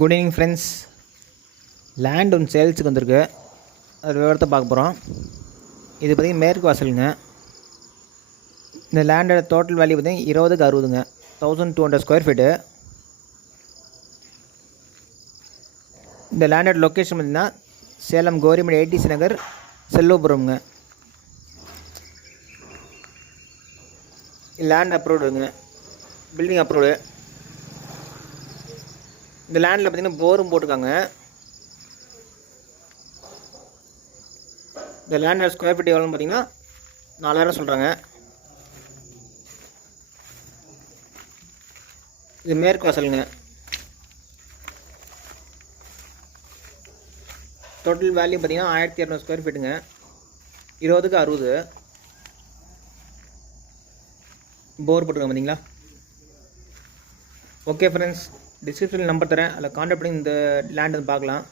Good evening friends. Land ஒன்று சேல்ஸுக்கு வந்திருக்கு. அது விவரத்தை பார்க்க போகிறோம். இது பார்த்திங்கன்னா மேற்கு வாசலுங்க. இந்த லேண்டோட டோட்டல் வேல்யூ பார்த்திங்கன்னா 20க்கு 60ங்க. 1200 ஸ்கொயர் ஃபீட்டு. இந்த லேண்டோட லொக்கேஷன் பார்த்திங்கன்னா சேலம் கௌரிமேடு ஏடிசி நகர் செல்வபுரம்ங்க. லேண்ட் அப்ரூவ்டுங்க, பில்டிங் அப்ரூவ்டு. இந்த லேண்டில் பார்த்திங்கன்னா போரும் போட்டிருக்காங்க. இந்த லேண்டோட ஸ்கொயர் ஃபீட் எவ்வளோன்னு பார்த்திங்கன்னா 4000 சொல்கிறாங்க. இது மேற்கு வாசலுங்க. டோட்டல் வேல்யூ பார்த்திங்கன்னா 1200 ஸ்கொயர் ஃபீட்டுங்க. 20க்கு 60 போர் போட்டுருக்காங்க பார்த்தீங்களா. ஓகே ஃப்ரெண்ட்ஸ், டிஸ்கிரிப்ஷனில் நம்பர் தரேன், அதில் கான்டாக்ட் பண்ணி இந்த லேண்ட் வந்து பார்க்கலாம்.